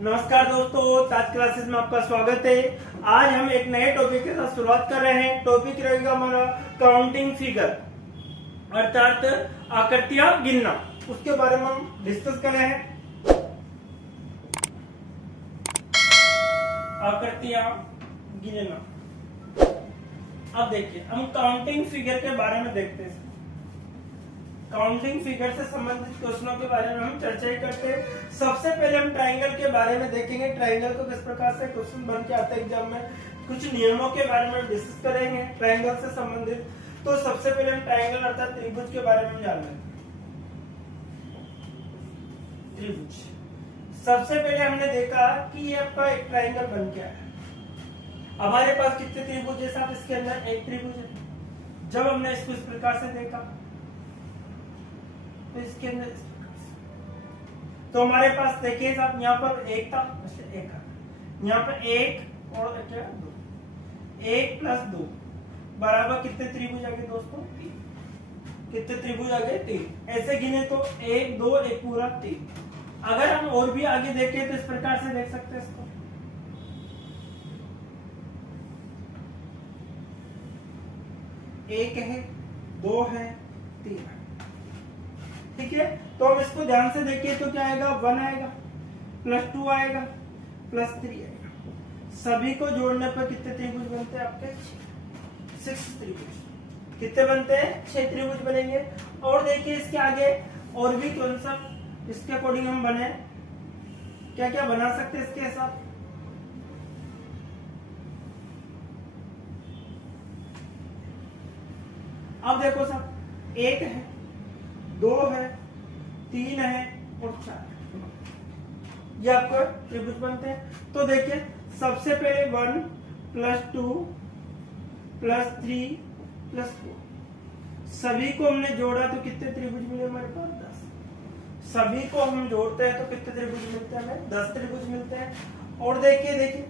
नमस्कार दोस्तों, ताज क्लासेस में आपका स्वागत है। आज हम एक नए टॉपिक के साथ शुरुआत कर रहे हैं। टॉपिक रहेगा हमारा काउंटिंग फिगर, अर्थात आकृतियां गिनना। उसके बारे में हम डिस्कस कर रहे हैं। आकृतियां गिनना। अब देखिए, हम काउंटिंग फिगर के बारे में देखते हैं। काउंटिंग फिगर से संबंधित क्वेश्चनों के बारे में हम चर्चा करते हैं। सबसे पहले हम ट्रायंगल के बारे में देखेंगे। ट्रायंगल को किस प्रकार से क्वेश्चन बन के आता है एग्जाम में, कुछ नियमों के बारे में डिस्कस करेंगे ट्रायंगल से संबंधित। तो सबसे पहले हम ट्रायंगल अर्थात त्रिभुज के बारे में जान लेंगे। त्रिभुज, सबसे पहले हमने देखा कि ये आपका एक ट्रायंगल बन के आया। हमारे पास कितने त्रिभुज है साहब? इसके अंदर एक त्रिभुज है। जब हमने इसको इस प्रकार से देखा तो इसके अंदर तो हमारे पास देखिए साहब, यहाँ पर एक था, एक यहाँ पर एक और क्या, दो। एक प्लस दो बराबर कितने त्रिभुज आ गए दोस्तों? तीन। कितने त्रिभुज आ गए? तीन। ऐसे गिने तो एक दो एक पूरा तीन। अगर हम और भी आगे देखें तो इस प्रकार से देख सकते हैं इसको। एक है, दो है, तीन है। ठीक है, तो हम इसको ध्यान से देखिए तो क्या आएगा? 1 आएगा, +2 आएगा, +3 आएगा। सभी को जोड़ने पर कितने त्रिभुज बनते हैं आपके? 6 त्रिभुज। कितने बनते हैं? 6 त्रिभुज बनेंगे। और देखिए इसके आगे और भी कौन सा इसके अकॉर्डिंग हम बने, क्या क्या बना सकते हैं इसके साथ? अब देखो साहब, एक है, दो है, तीन है और चार, ये आपको त्रिभुज बनते हैं। तो देखिए सबसे पहले 1 + 2 + 3 + 4, सभी को हमने जोड़ा तो कितने त्रिभुज मिले हमारे पास? 10। सभी को हम जोड़ते हैं तो कितने त्रिभुज मिलते हैं हमें? 10 त्रिभुज मिलते हैं। और देखिए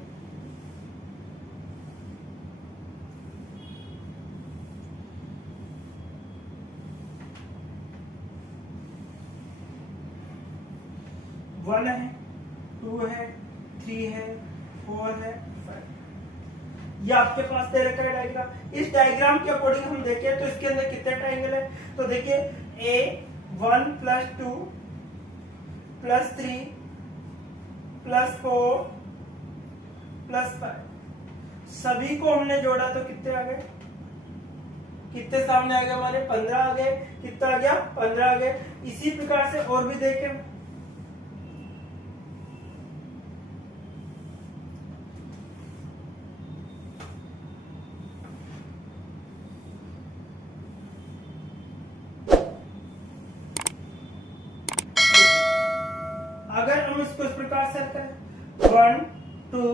वन है, 2 है, 3 है, 4 है, 5। ये आपके पास दे रखा है डायग्राम। इस डायग्राम के अकॉर्डिंग हम देखें तो इसके अंदर कितने ट्रायंगल है? तो देखिए A1 + 2 + 3 + 4 + 5, सभी को हमने जोड़ा तो कितने आ गए? कितने सामने आ गए हमारे? 15 आ गए। कितना आ गया? 15 आ गए। इसी प्रकार से और भी देखें। अगर हम इसको इस प्रकार से करें 1 2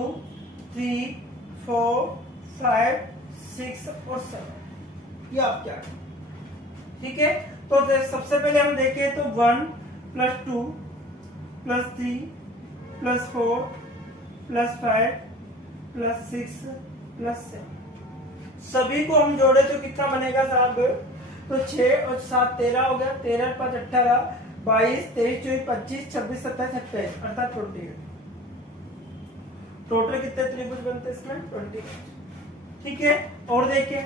3 4 5 6 और 7, ये आप क्या? ठीक है, तो सबसे पहले हम देखें तो 1 + 2 + 3 + 4 + 5 + 6 + 7, सभी को हम जोड़े तो कितना बनेगा साहब? तो 6 और 7 13 हो गया। 13 + 5 18, 22 23 24 25 26 27 28, अर्थात 28। टोटल कितने त्रिभुज बनते हैं इसमें? 28। ठीक है, और देखिए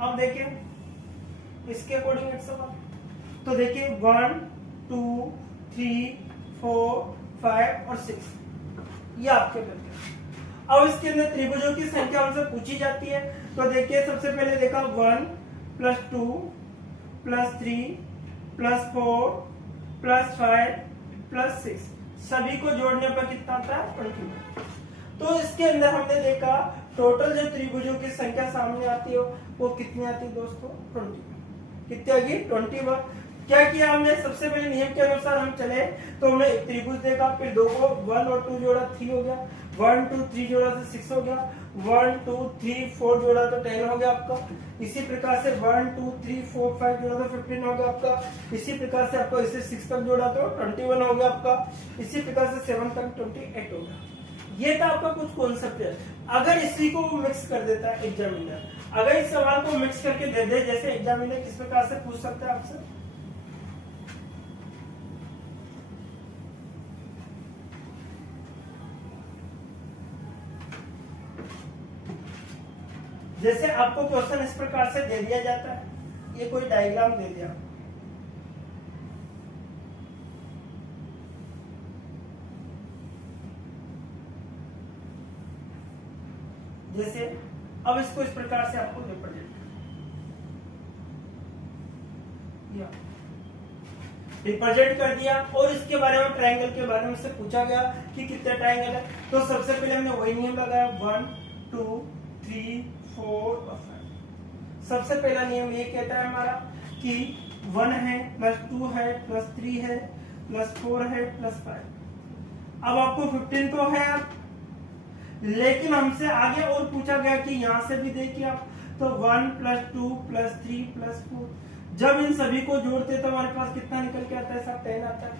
अब देखिए इसके अकॉर्डिंग एक सवाल। तो देखिए 1 2 3 4 5 और 6, ये आपके बनते हैं। अब इसके अंदर त्रिभुजों की संख्या हमसे पूछी जाती है। तो देखिए सबसे पहले देखा 1 + 2 + 3 + 4 + 5 + 6, सभी को जोड़ने पर कितना आता है? 21। तो इसके अंदर हमने देखा टोटल जो त्रिभुजों की संख्या सामने आती है वो कितनी आती है दोस्तों? 21। कितनी आ गई? 21। क्या किया हमने? सबसे पहले नियम के अनुसार हम चले तो हमने एक त्रिभुज देखा, फिर दो को 1 और 2 जोड़ा 3 हो गया, 1 2 3 जोड़ा तो 6 हो गया, 1 2 3 4 जोड़ा तो 10 हो गया आपका। इसी प्रकार से 1 2 3 4 5 जोड़ा तो 15 हो गया आपका। इसी प्रकार से आपको इसे 6 तक जोड़ा तो 21 हो गया आपका। इसी प्रकार से 7 तक 28 हो गया। ये था आपका कुछ कॉन्सेप्ट है। अगर इसी को मिक्स कर देता है एग्जामिनर, अगर इस सवाल को मिक्स करके दे दे, जैसे एग्जामिनर किस प्रकार से पूछ सकता है आपसे, जैसे आपको क्वेश्चन इस प्रकार से दे दिया जाता है, ये कोई डायग्राम दे दिया, जैसे अब इसको इस प्रकार से आपको रिप्रेजेंट कर दिया, और इसके बारे में ट्रायंगल के बारे में से पूछा गया कि कितने ट्रायंगल है। तो सबसे पहले हमने वही नियम लगाया 1 2 3 4 और 5। सबसे पहला नियम ये कहता है हमारा कि 1 है प्लस 2 है प्लस 3 है प्लस 4 है प्लस 5। अब आपको 15 तो है, लेकिन हमसे आगे और पूछा गया कि यहां से भी देखिए आप, तो 1 प्लस 2 प्लस 3 प्लस 4, जब इन सभी को जोड़ते तो हमारे पास कितना निकल के आता है साहब, 10 आता है।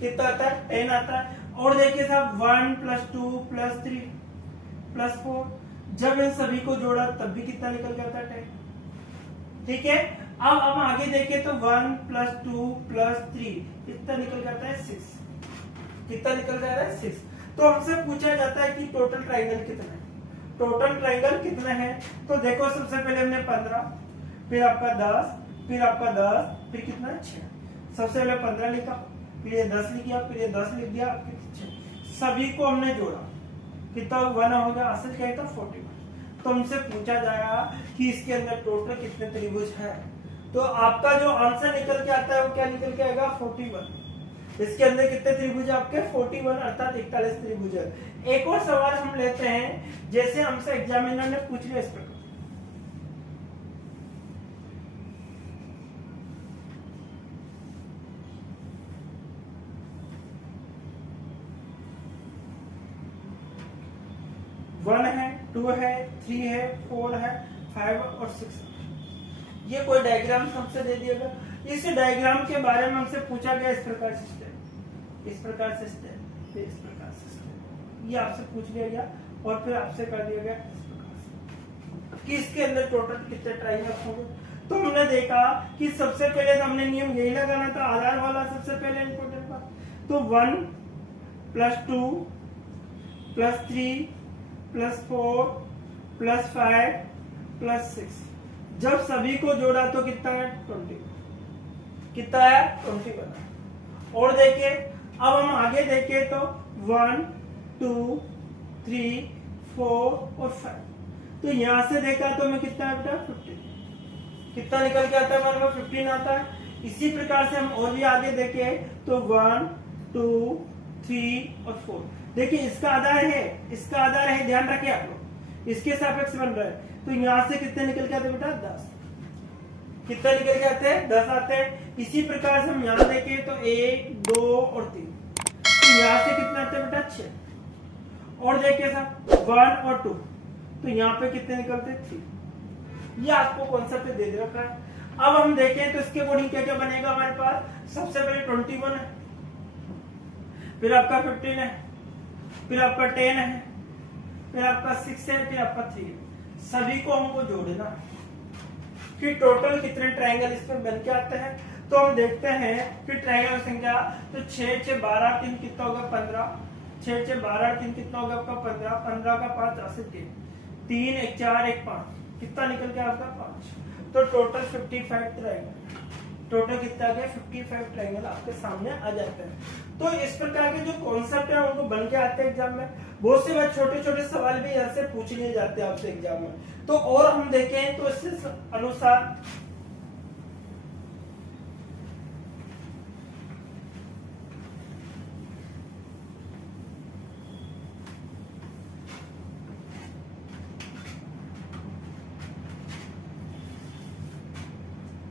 कितना आता है, 10 आता है। और देखिए साहब 1 प्लस 2 प्लस 3 प्लस 4, जब इन सभी को जोड़ा तब भी कितना निकल के आता है, 10। ठीक है, अब हम आगे देखें तो 1 प्लस 2 प्लस 3 कितना निकल जाता है, 6। कितना निकल जा रहा है, 6। तो हमसे पूछा जाता है कि टोटल ट्रायंगल कितना है, टोटल ट्रायंगल कितना है। तो देखो सबसे पहले हमने 15, फिर आपका 10, फिर आपका 10, फिर कितना 6। सबसे पहले 15 लिखा, फिर ये 10 लिख दिया, फिर ये 10 लिख दिया, फिर 6। सभी को हमने जोड़ा, कितना 1 हो गया, असल क्या था 41। तो हमसे पूछा जाएगा कि इसके अंदर टोटल कितने त्रिभुज है। तो आपका जो आंसर निकल के आता है वो क्या निकल के आएगा, 41। इसके अंदर कितने त्रिभुज है आपके, 41 अर्थात 41 त्रिभुज है। एक और सवाल हम लेते हैं, जैसे हमसे एग्जामिनर ने पूछ लिया इस प्रकार, वन है, 2 है, 3 है, 4 है, 5 और 6। ये कोई डायग्राम हमसे दे दिया गया, इस डायग्राम के बारे में हमसे पूछा गया इस प्रकार से स्टेप, इस प्रकार से स्टेप, इस प्रकार से स्टेप, ये आपसे पूछ लिया गया और फिर आपसे कर दिया गया इस प्रकार से कि इसके अंदर टोटल कितने ट्रायंगल होंगे। तो हमने देखा कि सबसे पहले तो हमने नियम यही लगाना था, आधार वाला सबसे पहले इंपोर्टेंट बात। तो 1 plus 2 plus 3 plus 4 plus 5 plus 6, जब सभी को जोड़ा तो कितना है, 20। कितना है, 20 बना। और देखिए अब हम आगे देखें तो 1 2 3 4 और 5, तो यहां से देखा तो मैं कितना है बेटा, 15। कितना निकल के आता है हमारे पास, 15 आता है। इसी प्रकार से हम और भी आगे देखें तो 1 2 3 और 4, देखिए इसका आधार है, इसका आधार है, ध्यान रखिए आप लोग, इसके सापेक्ष बन रहा है। तो यहां से कितने निकल के आते हैं बेटा, 10। कितने निकल के आते हैं, 10 आते हैं। इसी प्रकार से हम यहां देखें तो 1 2 और 3, तो यहां से कितने आते हैं बेटा, 6। और देखिए साहब 1 और 2, तो यहाँ पे कितने निकलते हैं, 3। ये आपको कॉन्सेप्ट दे दे रखा है। अब हम देखें तो इसके अकॉर्डिंग क्या क्या बनेगा हमारे पास, सबसे पहले 21 है, फिर आपका 15 है, फिर आपका 10 है, फिर आपका 6 है, फिर आपका 3 है। सभी को हमको जोड़ना कि टोटल कितने ट्रायंगल इसमें बन के आते हैं। तो हम देखते हैं कि ट्रायंगल संख्या, तो 6 6 12 3 कितना होगा, 15। 6 6 12 3 कितना होगा आपका, 15। 15 का 5 10 3 1 4 1 5, कितना निकल गया आपका, 5। तो टोटल 55 ट्रायंगल, टोटल कितना आ गया, 55 ट्रायंगल आपके सामने आ जाते हैं। तो इस प्रकार के जो कॉन्सेप्ट है उनको बन के आते हैं एग्जाम में। बहुत से बार छोटे छोटे सवाल भी यहाँ से पूछ लिए जाते हैं आपसे एग्जाम में। तो और हम देखें तो इस अनुसार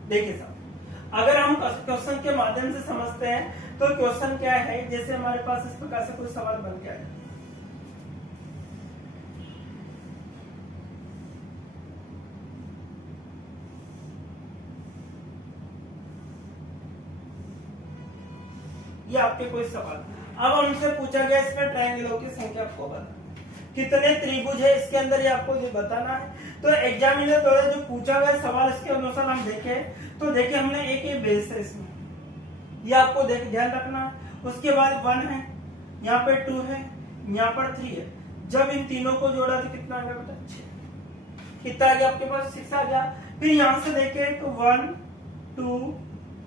देखिए साहब, अगर हम क्वेश्चन के माध्यम से समझते हैं तो क्वेश्चन क्या है, जैसे हमारे पास इस प्रकार से कोई सवाल बन गया है, ये आपके कोई सवाल। अब हमसे पूछा गया इसमें ट्रायंगलों की संख्या आपको बताना। कितने त्रिभुज है इसके अंदर, ये आपको ये बताना है। तो एग्जामिनर द्वारा जो पूछा गया सवाल इसके अनुसार हम देखें तो देखिए हमने एक ये बेस है इसमें, ये आपको ध्यान रखना। उसके बाद 1 है, यहाँ पे 2 है, यहाँ पर 3 है। जब इन तीनों को जोड़ा तो कितना आ गया बेटा 6। कितना आ गया आपके पास 6 आ गया। फिर यहाँ से देखें तो 1 2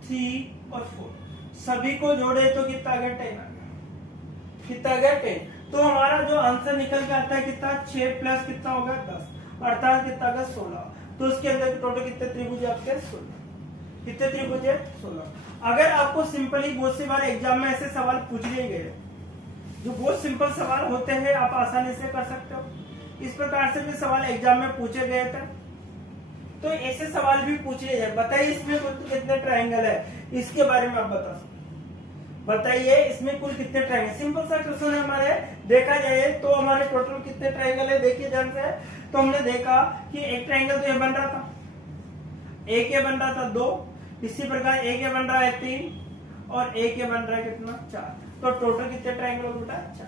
3 और 4 सभी को जोड़े तो कितना आ गया 10 आ गया। कितना आ गया 10। तो हमारा जो आंसर निकल के आता है कितना 6 प्लस कितना होगा 10 अर्थात कितना होगा 16। तो उसके अंदर टोटल कितने त्रिभुज आपके 16। कितने त्रिभुज है 16। अगर आपको सिंपली बहुत सी बार एग्जाम में ऐसे सवाल पूछ लिए गए जो बहुत सिंपल सवाल होते हैं, आप आसानी से कर सकते हो। इस प्रकार से भी सवाल एग्जाम में पूछे गए थे, तो ऐसे सवाल भी पूछ लिए जाए। बताइए इसमें कुल कितने ट्रायंगल है, इसके बारे में आप बता सकते। बताइए इसमें कुल कितने ट्रायंगल। सिंपल सा क्वेश्चन है हमारे। देखा जाए तो हमारे टोटल कितने ट्रायंगल है, देखिए ध्यान से। तो हमने देखा कि एक ट्रायंगल तो ये बन रहा था, एक ये बन रहा था 2, इसी प्रकार एक ये बन रहा है 3 और एक ये बन रहा है कितना 4। तो टोटल कितने ट्रायंगल हो गया 4।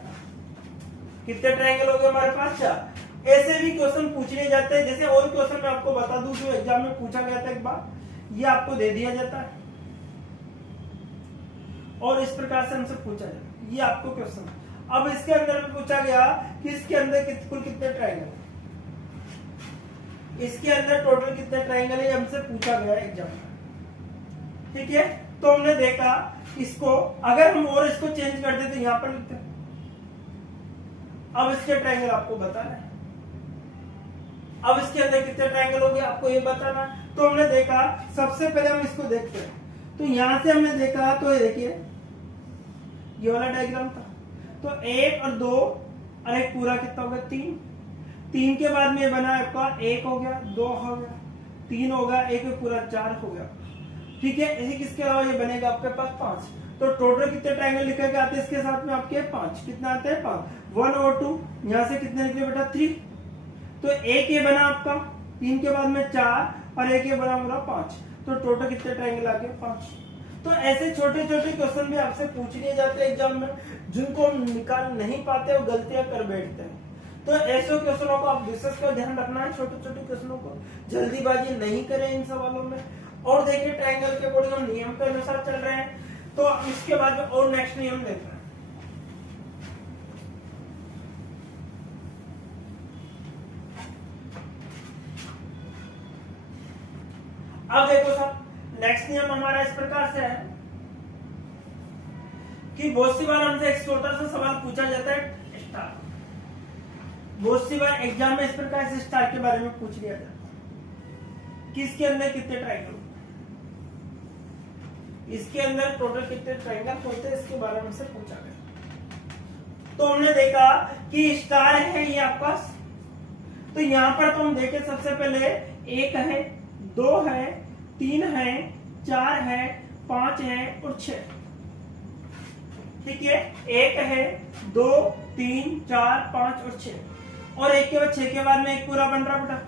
कितने ट्रायंगल हो गए हमारे पास 4। ऐसे भी क्वेश्चन पूछ लिए जाते हैं। जैसे और क्वेश्चन मैं आपको बता दूं जो एग्जाम में पूछा गया था एक बार, ये आपको दे दिया जाता है और इस प्रकार से हमसे पूछा जाता है, ये आपको क्वेश्चन। अब इसके अंदर पूछा गया कि इसके अंदर कुल कितने ट्रायंगल, इसके अंदर टोटल कितने ट्रायंगल है, हमसे पूछा गया एग्जाम में। ठीक है, तो हमने देखा इसको, अगर हम और इसको चेंज कर देते तो यहां पर लिखते। अब इसके ट्रायंगल आपको बताना है। अब इसके अंदर कितने ट्रायंगल हो गए आपको ये बताना। तो हमने देखा सबसे पहले हम इसको देखते हैं। तो यहां से हमने देखा तो ये देखिए ये वाला डायग्राम था, तो 1 और 2 और एक पूरा कितना हो गया 3 के बाद में बना आपका 1 हो गया, 2 हो गया, 3 होगा, 1 में पूरा 4 हो गया। ठीक है, इसी किसके अलावा ये बनेगा आपके पास 5। तो टोटल कितने ट्रायंगल लिखे गए आते हैं इसके साथ में आपके 5। कितना आते हैं 5। 1 और 2 यहां से कितने निकले बेटा 3। तो 1 ये बना आपका, 3 के बाद में 4 और 1 ये बना पूरा 5। तो टोटल कितने ट्रायंगल आ गए 5। तो ऐसे छोटे छोटे क्वेश्चन भी आपसे पूछ लिए जाते हैं एग्जाम में, जिनको हम निकाल नहीं पाते और गलतियां कर बैठते हैं। तो ऐसे क्वेश्चनों को आप विशेष कर ध्यान रखना है, छोटे छोटे क्वेश्चनों को जल्दीबाजी नहीं करें इन सवालों में। और देखिए ट्रायंगल के अकॉर्डिंग हम नियम के अनुसार चल रहे हैं, तो इसके बाद में और नेक्स्ट नियम देख रहे हैं। अब देखो सर, नेक्स्ट नियम हमारा इस प्रकार से है कि बहुत सी बार हमसे एक छोटा सा सवाल पूछा जाता है स्टार। बहुत सी बार एग्जाम में इस प्रकार से स्टार के बारे में पूछ लिया जाता है कि इसके अंदर कितने ट्रायंगल, इसके अंदर टोटल कितने ट्रायंगल होते हैं, इसके बारे में से पूछा गया। तो हमने देखा कि स्टार है ये आपका। तो यहां पर तो हम देखें सबसे पहले 1 है, 2 है, 3 है, 4 है, 5 है और 6। ठीक है, 1 है, 2 3 4 5 और 6 और 1 के बाद 6 के बाद में एक पूरा बन रहा बेटा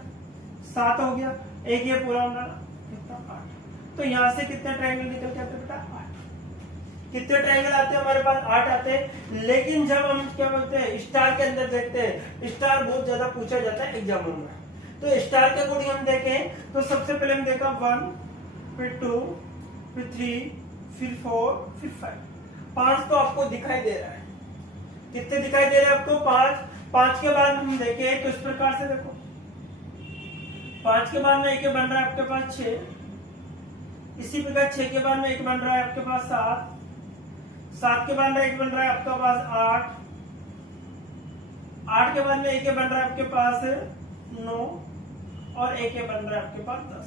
7 हो गया, एक ये पूरा बन रहा कितना 8। तो यहां से कितने ट्रायंगल निकल के आते बेटा 8। कितने ट्रायंगल आते हैं हमारे पास 8 आते हैं। लेकिन जब हम क्या बोलते हैं स्टार के अंदर देखते हैं, स्टार बहुत ज्यादा पूछा जाता है एग्जामों में। तो स्टार के अकॉर्डिंग हम देखें तो सबसे पहले हम देखा 1 फिर 2 फिर 3 फिर 4 फिर 5। 5 तो आपको दिखाई दे रहा है। कितने दिखाई दे रहे हैं आपको 5 के बाद हम देखें तो इस प्रकार से देखो 5 के बाद में एक बन रहा है आपके पास 6। इसी प्रकार 6 के बाद में एक बन रहा है आपके पास 7 के बाद में एक बन रहा है आपके पास 8 के बाद में एक बन रहा है आपके पास 9 और एक बन रहा है आपके पास 10।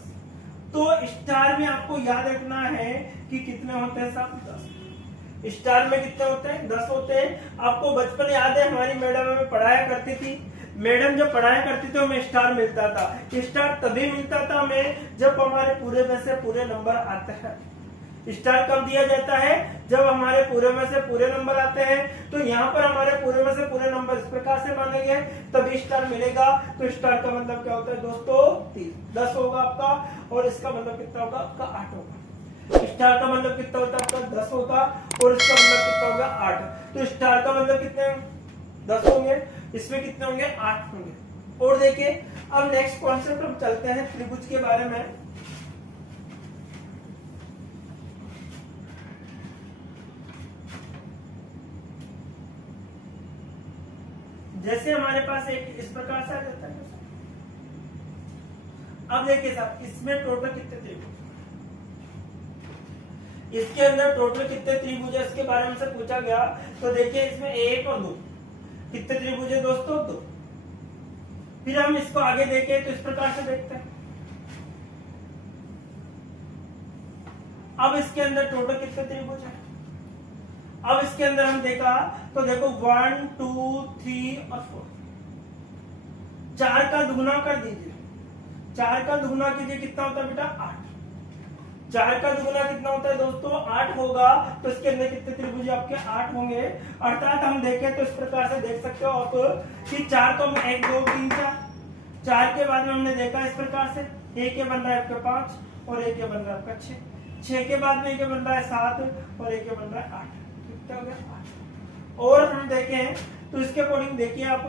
तो स्टार में आपको याद रखना है कि कितने होते हैं सब 10। स्टार में कितने होते हैं 10 होते हैं। आपको बचपन याद है हमारी मैडम हमें पढ़ाया करती थी, मैडम जब पढ़ाया करती थी हमें स्टार मिलता था। स्टार तभी मिलता था हमें जब हमारे पूरे में से पूरे नंबर आते हैं। स्टार कब दिया जाता है जब हमारे पूरे में से पूरे नंबर आते हैं। तो यहाँ पर हमारे पूरे में से पूरे नंबर इस प्रकार से मानेंगे तभी स्टार मिलेगा। तो स्टार का मतलब क्या होता है दोस्तों 10 होगा आपका और इसका मतलब कितना होगा आपका 8 होगा। स्टार का मतलब कितना होता है आपका 10 होगा और इसका मतलब कितना होगा 8। तो स्टार का मतलब कितने 10 होंगे, इसमें कितने होंगे 8 होंगे। और देखिए अब नेक्स्ट कॉन्सेप्ट हम चलते हैं त्रिभुज के बारे में। जैसे हमारे पास एक इस प्रकार से आ जाता है। अब देखिए साहब, इसमें टोटल कितने त्रिभुज, इसके अंदर टोटल कितने त्रिभुज है इसके बारे में से पूछा गया। तो देखिए इसमें 1 और 2 कितने त्रिभुज है दोस्तों, 2। फिर हम इसको आगे देखें तो इस प्रकार से देखते हैं। अब इसके अंदर टोटल कितने त्रिभुज है, अब इसके अंदर हम देखा तो देखो 1 2 3 और 4, 4 का दुगुना कर दीजिए, 4 का दुगुना कीजिए, कितना होता है बेटा 8। 4 का दुगुना कितना होता है दोस्तों 8 होगा, तो इसके अंदर कितने त्रिभुज आपके 8 होंगे। अर्थात हम देखें तो इस प्रकार से देख सकते हो आप कि 4 तो 1 2 3 4 के बाद में हमने देखा इस प्रकार से, एक ये बन रहा है आपका 5 और एक ये बन रहा है आपका 6 के बाद में एक ये बन रहा है 7 और एक ये बन रहा है 8, कितना हो गया 8। और हम देखें तो इसके अकॉर्डिंग देखिए आप,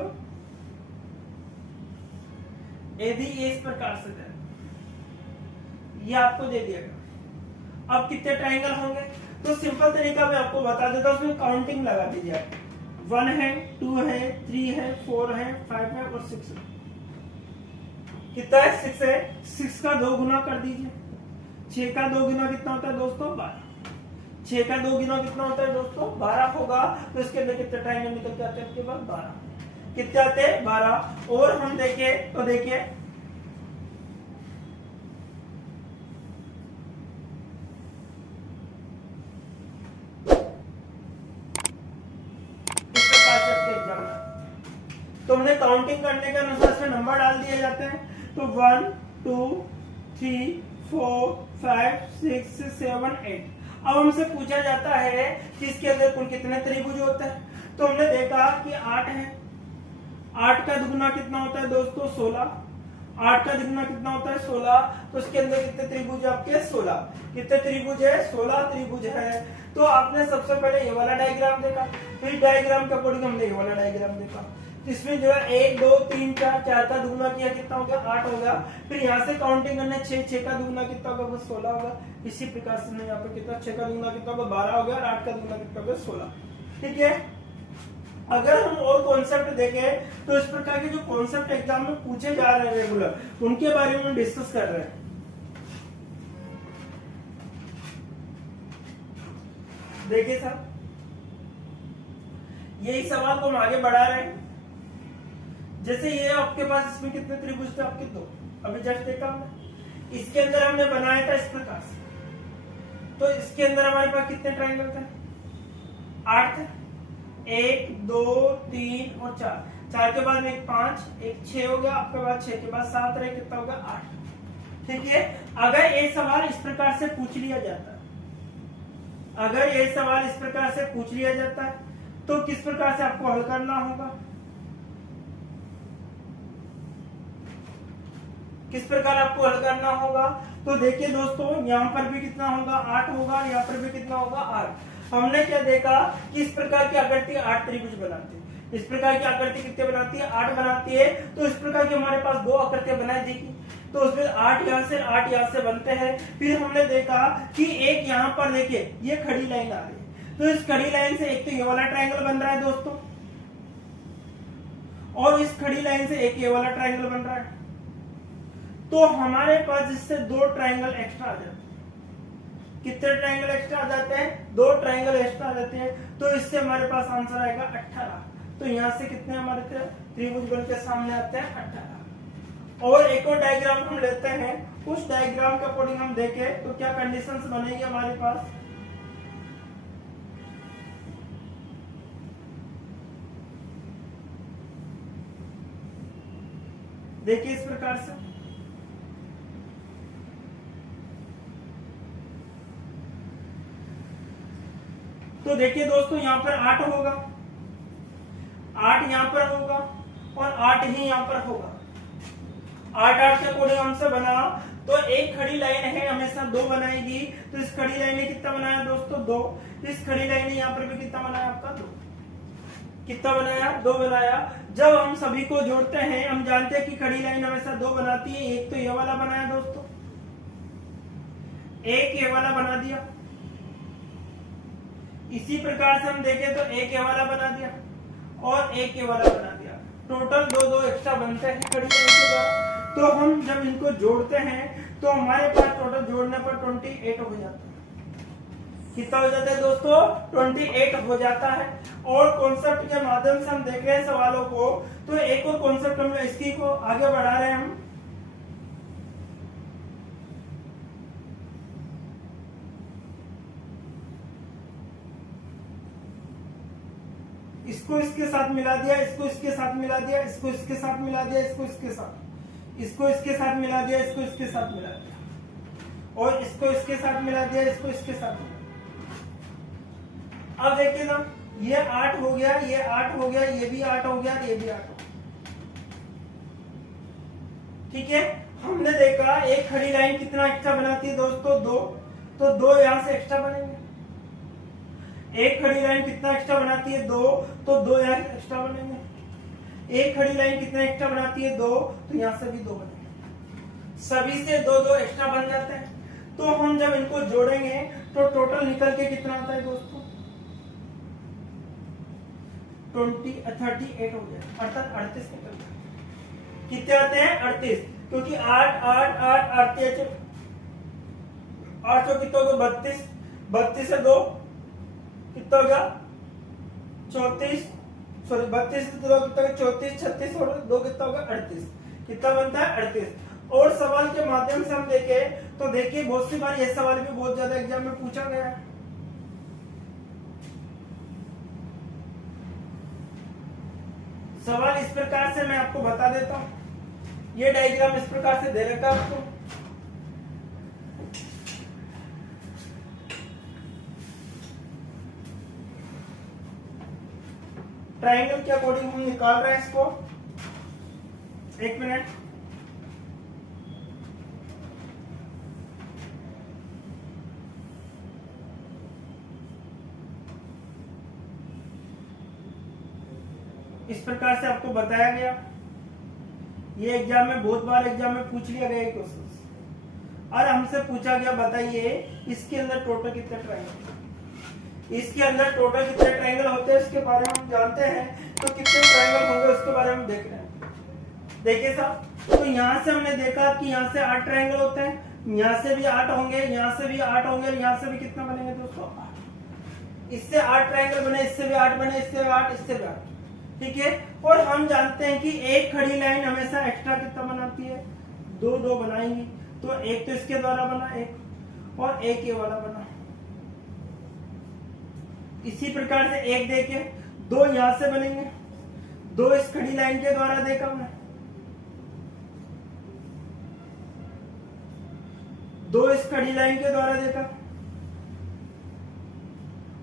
यदि इस प्रकार से दे, ये आपको दे दिया गया। अब कितने ट्रायंगल होंगे, तो सिंपल तरीका मैं आपको बता देता हूं, उसमें काउंटिंग लगा दीजिए आप। 1 है, 2 है, 3 है, 4 है, 5 है और 6 है। कितना है 6 है, 6 का 2 गुना कर दीजिए, 6 का 2 गुना कितना होता है दोस्तों 12, 6 का 2 गुना कितना होता है दोस्तों 12 होगा। तो इसके अंदर कितने ट्रायंगल निकल के आते हैं आपके पास 12, कितने आते हैं 12। और हम देखें तो देखिए तो हमने काउंटिंग करने के अनुसार इसमें नंबर डाल दिए जाते हैं। तो 1 2 3 4 5 6 7 8। अब हमसे पूछा जाता है कि इसके अंदर कुल कितने त्रिभुज होते हैं। तो हमने देखा कि 8 है, 8 का दुगुना कितना होता है दोस्तों 16, 8 का दुगुना कितना होता है 16। तो इसके अंदर कितने त्रिभुज आपके 16, कितने त्रिभुज है 16 त्रिभुज है। तो आपने सबसे पहले ये वाला डायग्राम देखा, फिर डायग्राम के अकॉर्डिंग हमने ये वाला डायग्राम देखा। इसमें जो है 1 2 3 4, 4 का दुगुना किया कितना हो गया 8 हो गया। फिर यहाँ से काउंटिंग करने 6, 6 का दुगुना कितना होगा वो 16 होगा। इसी प्रकार से यहाँ पे कितना 6 का दुगुना कितना होगा 12 हो गया और 8 का दुगुना कितना होगा 16। ठीक है। अगर हम और कॉन्सेप्ट देखें तो इस प्रकार के जो कॉन्सेप्ट एग्जाम में पूछे जा रहे हैं रेगुलर, उनके बारे में डिस्कस कर रहे हैं। देखिए साहब, यही सवाल को हम आगे बढ़ा रहे हैं। जैसे ये आपके पास इसमें कितने त्रिभुज थे आपके 2, अभी जस्ट देखा हमने। इसके अंदर हमने बनाया था इस प्रकार से, तो इसके अंदर हमारे पास कितने ट्रायंगल थे 8 थे, 1 2 3 और 4, 4 के बाद में 5, 1 6 हो गया आपके पास, 6 के बाद 7 रहे कितना होगा 8। ठीक है। अगर ये सवाल इस प्रकार से पूछ लिया जाता है, अगर ये सवाल इस प्रकार से पूछ लिया जाता है तो किस प्रकार से आपको हल करना होगा, किस प्रकार आपको हल करना होगा। तो देखिए दोस्तों, यहाँ पर भी कितना होगा 8 होगा, यहाँ पर भी कितना होगा 8। हमने क्या देखा कि इस प्रकार की आकृति 8 त्रिभुज बनाती है। इस प्रकार की आकृति कितने बनाती है 8 बनाती है। तो इस प्रकार की हमारे पास 2 आकृतियां बनाई जाएगी, तो उसमें 8 यहाँ से 8 यहाँ से बनते हैं। फिर हमने देखा कि एक यहाँ पर देखिए ये खड़ी लाइन आ रही है, तो इस खड़ी लाइन से एक तो ये वाला ट्रायंगल बन रहा है दोस्तों, और इस खड़ी लाइन से एक ये वाला ट्रायंगल बन रहा है। तो हमारे पास इससे 2 ट्रायंगल एक्स्ट्रा आ जाते हैं। कितने ट्रायंगल एक्स्ट्रा आ जाते हैं 2 ट्रायंगल एक्स्ट्रा आ जाते हैं। तो इससे हमारे पास आंसर आएगा 18। तो यहाँ से कितने हमारे त्रिभुज बन के सामने आते हैं 18। और एक और डायग्राम हम लेते हैं, उस डायग्राम के अकॉर्डिंग हम देखें तो क्या कंडीशंस बनेगी हमारे पास। देखिए इस प्रकार से, तो देखिए दोस्तों यहाँ पर 8 होगा, 8 यहाँ पर होगा और 8 ही यहाँ पर होगा। 8 के अकॉर्डिंग हमसे बना, तो एक खड़ी लाइन है हमेशा 2 बनाएगी। तो इस खड़ी लाइन ने कितना बनाया दोस्तों 2, इस खड़ी लाइन ने यहाँ पर भी कितना बनाया आपका 2। कितना बनाया, 2 बनाया। जब हम सभी को जोड़ते हैं, हम जानते हैं कि खड़ी लाइन हमेशा 2 बनाती है। एक तो ये वाला बनाया दोस्तों, एक ये वाला बना दिया। इसी प्रकार से हम देखें तो एक ये वाला बना दिया और एक ये वाला बना दिया। टोटल 2 एक्स्ट्रा बनते हैं खड़ी लाइन के द्वारा। तो हम जब इनको जोड़ते हैं तो हमारे पास टोटल जोड़ने पर 28 हो जाता है। कितना हो जाता है दोस्तों, 28 हो जाता है। और कॉन्सेप्ट के माध्यम से हम देख रहे हैं सवालों को, तो एक और कॉन्सेप्ट हम इसकी को आगे बढ़ा रहे हैं हम। इसको इसके साथ मिला दिया, इसको इसके साथ मिला दिया, इसको इसके साथ मिला दिया, इसको इसके साथ, इसको इसके साथ मिला दिया, इसको इसके साथ मिला दिया, और इसको इसके साथ मिला दिया, इसको इसके साथ मिला दिया। अब देखिए ना, ये 8 हो गया, ये 8 हो गया, ये भी 8 हो गया, ये भी 8 हो गया। ठीक है, हमने देखा एक खड़ी लाइन कितना एक्स्ट्रा बनाती है दोस्तों, 2, तो 2 यहां से एक्स्ट्रा बनेंगे। एक खड़ी लाइन कितना एक्स्ट्रा बनाती है, 2, तो 2 यहां एक्स्ट्रा बनेंगे। एक खड़ी लाइन कितना एक्स्ट्रा बनाती है, 2, तो यहां से भी 2 बनेंगे। सभी से 2 एक्स्ट्रा बन जाते हैं। तो हम जब इनको जोड़ेंगे तो टोटल निकल के कितना आता है दोस्तों, 38 हो गया, अर्थात 38 निकल गया। कितने आते हैं, 38, क्योंकि 8 8 8 38 8 तो कितना होगा, 32, 32 से 2 कितना होगा, 34, सॉरी 32 से 2 कितना होगा, 34, 36 और 2 कितना होगा, 38। कितना बनता है, 38। और सवाल के माध्यम से हम देखें तो देखिए बहुत सी बार ये सवाल भी बहुत ज्यादा एग्जाम में पूछा गया है। सवाल इस प्रकार से मैं आपको बता देता हूं। ये डायग्राम इस प्रकार से दे रखा है आपको। ट्रायंगल के अकॉर्डिंग हम निकाल रहे हैं इसको। 1 मिनट। इस प्रकार से आपको बताया गया। ये एग्जाम में बहुत बार एग्जाम में पूछ लिया गया क्वेश्चन। और हमसे पूछा गया, बताइए इसके अंदर टोटल कितने ट्रायंगल, इसके अंदर टोटल कितने ट्रायंगल होते हैं इसके बारे में हम जानते हैं। तो कितने ट्रायंगल होंगे उसके बारे में देख रहे हैं। देखिए साहब, तो यहाँ से हमने देखा कि यहाँ से 8 ट्रायंगल होते हैं, यहाँ से भी 8 होंगे, यहाँ से भी 8 होंगे, यहाँ से भी कितना बनेंगे दोस्तों, 8। इससे 8 ट्रायंगल बने, इससे भी 8 बने, इससे भी 8, इससे भी 8। ठीक है। और हम जानते हैं कि एक खड़ी लाइन हमेशा एक्स्ट्रा कितना बनाती है, 2 बनाएंगी। तो एक तो इसके द्वारा बना, एक और एक ये वाला बना। इसी प्रकार से एक देखे, 2 यहां से बनेंगे, 2 इस खड़ी लाइन के द्वारा देखा हमने, 2 इस खड़ी लाइन के द्वारा देखा,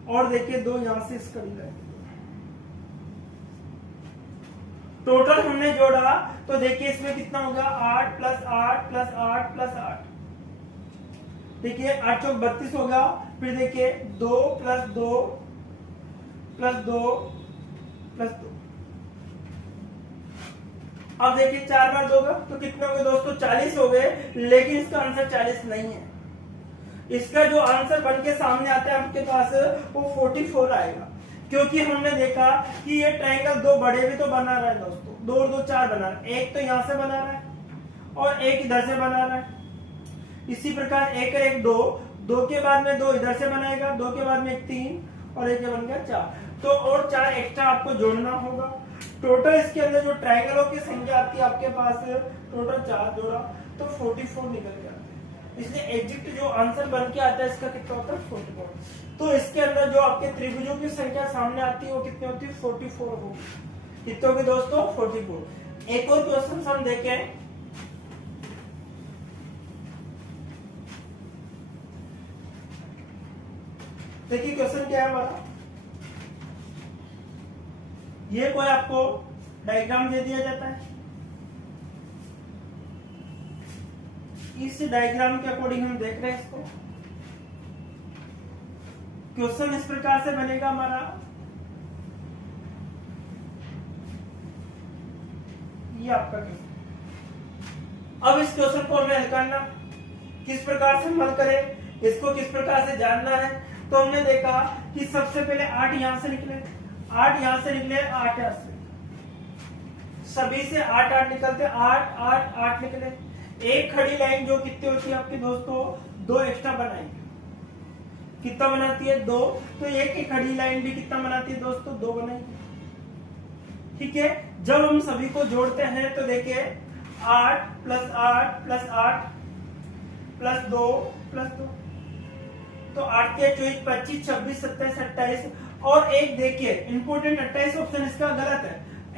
और देखिए 2 यहां से इस खड़ी लाइन। टोटल हमने जोड़ा तो देखिए इसमें कितना होगा, 8 + 8 + 8 + 8। देखिए 8 चौक 32 होगा। फिर देखिए 2 + 2 + 2 + 2। अब देखिए 4 बार 2 तो कितने हो गए दोस्तों, 40 हो गए। लेकिन इसका आंसर 40 नहीं है। इसका जो आंसर बन के सामने आता है आपके पास, वो 44 आएगा। क्योंकि हमने देखा कि ये ट्रायंगल 2 बड़े भी तो बना रहा है दोस्तों, 2 और 2 4 बना रहा है। एक तो यहां से बना रहा है और एक इधर से बना रहा है। इसी प्रकार 1 और 1 2, 2 के बाद में 2 इधर से बनाएगा, 2 के बाद में 1 3 और 1 बन गया 4। तो और 4 एक्स्ट्रा आपको जोड़ना होगा। टोटल इसके अंदर जो ट्रायंगलों की संख्या आती है आपके पास, टोटल 4 जोड़ा तो 44 निकल गया। इसलिए एग्जैक्ट जो आंसर बन के आता है इसका कितना होता है, 44। तो इसके अंदर जो आपके त्रिभुजों की संख्या सामने आती है वो कितनी होती है, 44 होगी। कितने होगी दोस्तों, 44। एक और क्वेश्चन हम देखें। देखिए क्वेश्चन क्या है हमारा, ये कोई आपको डायग्राम दे दिया जाता है। इस डायग्राम के अकॉर्डिंग हम देख रहे हैं इसको। क्वेश्चन इस प्रकार से बनेगा हमारा, ये आपका क्वेश्चन। अब इस क्वेश्चन को हमें हल करना, किस प्रकार से हल करें, इसको किस प्रकार से जानना है। तो हमने देखा कि सबसे पहले 8 यहां से निकले, 8 यहां से निकले, 8 यहां से, सभी से 8 8 निकलते, 8 8 8 निकले। एक खड़ी लाइन जो कितनी होती है आपके दोस्तों, 2 एक्स्ट्रा बनाएंगे, कितना बनाती है 2। तो एक की खड़ी लाइन भी कितना बनाती है दोस्तों, 2 बनाएंगे। ठीक है, जब हम सभी को जोड़ते हैं तो देखिए 8 + 8 + 8 + 2 + 2, तो 8 के 24 25 26 27 28, और एक देखिए इंपोर्टेंट 28 ऑप्शन इसका गलत है,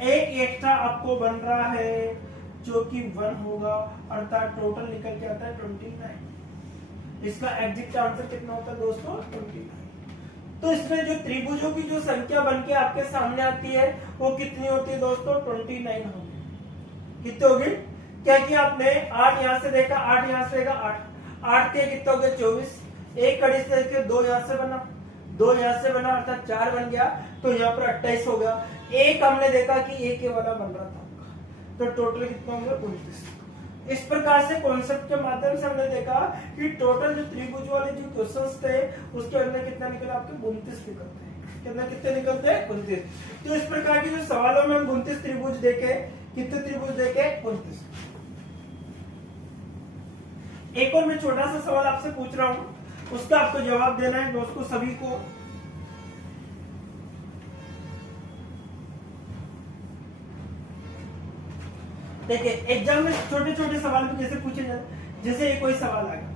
एक एक्स्ट्रा आपको बन रहा है जो कि 1 होगा, अर्थात टोटल निकल के आता है 29। इसका एग्जैक्ट आंसर कितना होता है दोस्तों, 29। तो इसमें जो त्रिभुजों की जो संख्या बन के आपके सामने आती है वो कितनी होती है दोस्तों, 29 होगी। कितनी होगी, क्या किया आपने 8 यहां से देखा, 8 यहां से देखा, 8 के कितना हो गया 24, एक कड़ी से देखिए 2 यहां से बना, 2 यहां से बना, अर्थात 4 बन गया, तो यहाँ पर 28 हो गया। एक हमने देखा कि एक वाला बन रहा था, तो टोटल कितना होगा 29। इस प्रकार से कॉन्सेप्ट के माध्यम से हमने देखा कि टोटल जो त्रिभुज वाले जो क्वेश्चंस थे उसके अंदर कितना निकला आपके 29 निकलते हैं। कितना कितने निकलते हैं 29। तो इस प्रकार के जो सवालों में हम 29 त्रिभुज देखे, कितने त्रिभुज देखे 29। एक और मैं छोटा सा सवाल आपसे पूछ रहा हूं, उसका आपको जवाब देना है दोस्तों सभी को। देखिए एग्जाम में छोटे छोटे सवाल भी जैसे पूछे जाते, जैसे ये कोई सवाल आ गया,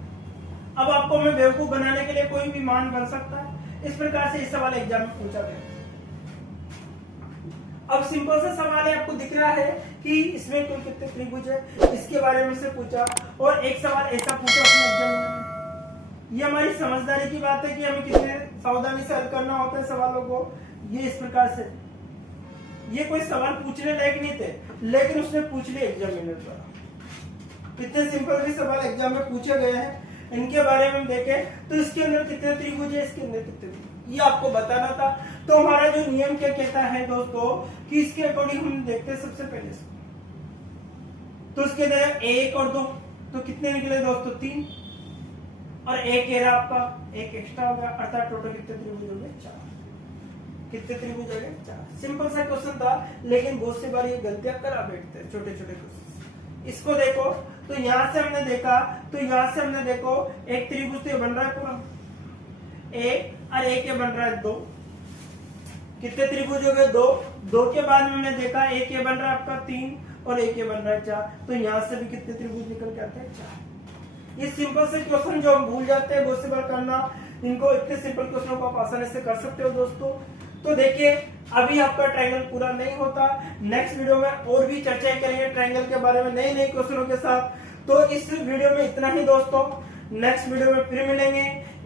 अब आपको मैं बेवकूफ बनाने के लिए कोई भी मान बन सकता है, इस प्रकार से ये सवाल एग्जाम में पूछा गया। अब सिंपल सा सवाल है, आपको दिख रहा है कि इसमें कुल कितने त्रिभुज है, इसके बारे में से पूछा, और एक सवाल ऐसा पूछा अपने एग्जाम में। ये हमारी समझदारी की बात है कि हमें कितने सावधानी से हल करना होता है सवालों को। ये इस प्रकार से, ये कोई सवाल पूछने लायक नहीं थे, लेकिन उसने पूछ लिया एग्जामिनर द्वारा। कितने सिंपल भी सवाल एग्जाम में पूछे गए हैं, इनके बारे में देखें तो इसके अंदर कितने त्रिभुज है, इसके अंदर कितने त्रिभुज, ये आपको बताना था। तो हमारा जो नियम क्या कहता है दोस्तों कि इसके अकॉर्डिंग हम देखते हैं सबसे पहले तो इसके अंदर 1 और 2, तो कितने निकले दोस्तों 3, और एक एरा आपका एक एक्स्ट्रा हो गया, अर्थात टोटल कितने त्रिभुज हो गए 4। कितने त्रिभुज हो गए 4। सिंपल सा क्वेश्चन था, लेकिन बहुत सी बार ये गलतियां करा बैठते हैं छोटे छोटे क्वेश्चन। इसको देखो तो यहां से हमने देखा, तो यहां से हमने देखो एक त्रिभुज तो बन रहा है पूरा, एक और एक ये बन रहा है 2। कितने त्रिभुज हो गए 2। 2 के बाद हमने देखा एक ये बन रहा है आपका 3 और एक ये बन रहा है 4, तो यहां से भी कितने त्रिभुज निकल के आते हैं 4। ये सिंपल से क्वेश्चन जो हम भूल जाते हैं बहुत सी बार करना, इनको इतने सिंपल क्वेश्चनों को आप आसानी से कर सकते हो दोस्तों। तो देखिए अभी आपका ट्रायंगल पूरा नहीं होता, नेक्स्ट वीडियो में और भी चर्चाएं करेंगे ट्रायंगल के बारे में नए नए क्वेश्चनों के साथ। तो इस वीडियो में इतना ही दोस्तों, नेक्स्ट वीडियो में फिर मिलेंगे,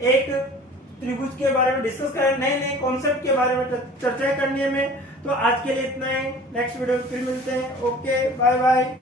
एक त्रिभुज के बारे में डिस्कस करें, नए नए कॉन्सेप्ट के बारे में चर्चा करनी है। तो आज के लिए इतना ही, नेक्स्ट वीडियो में फिर मिलते हैं। Okay bye bye.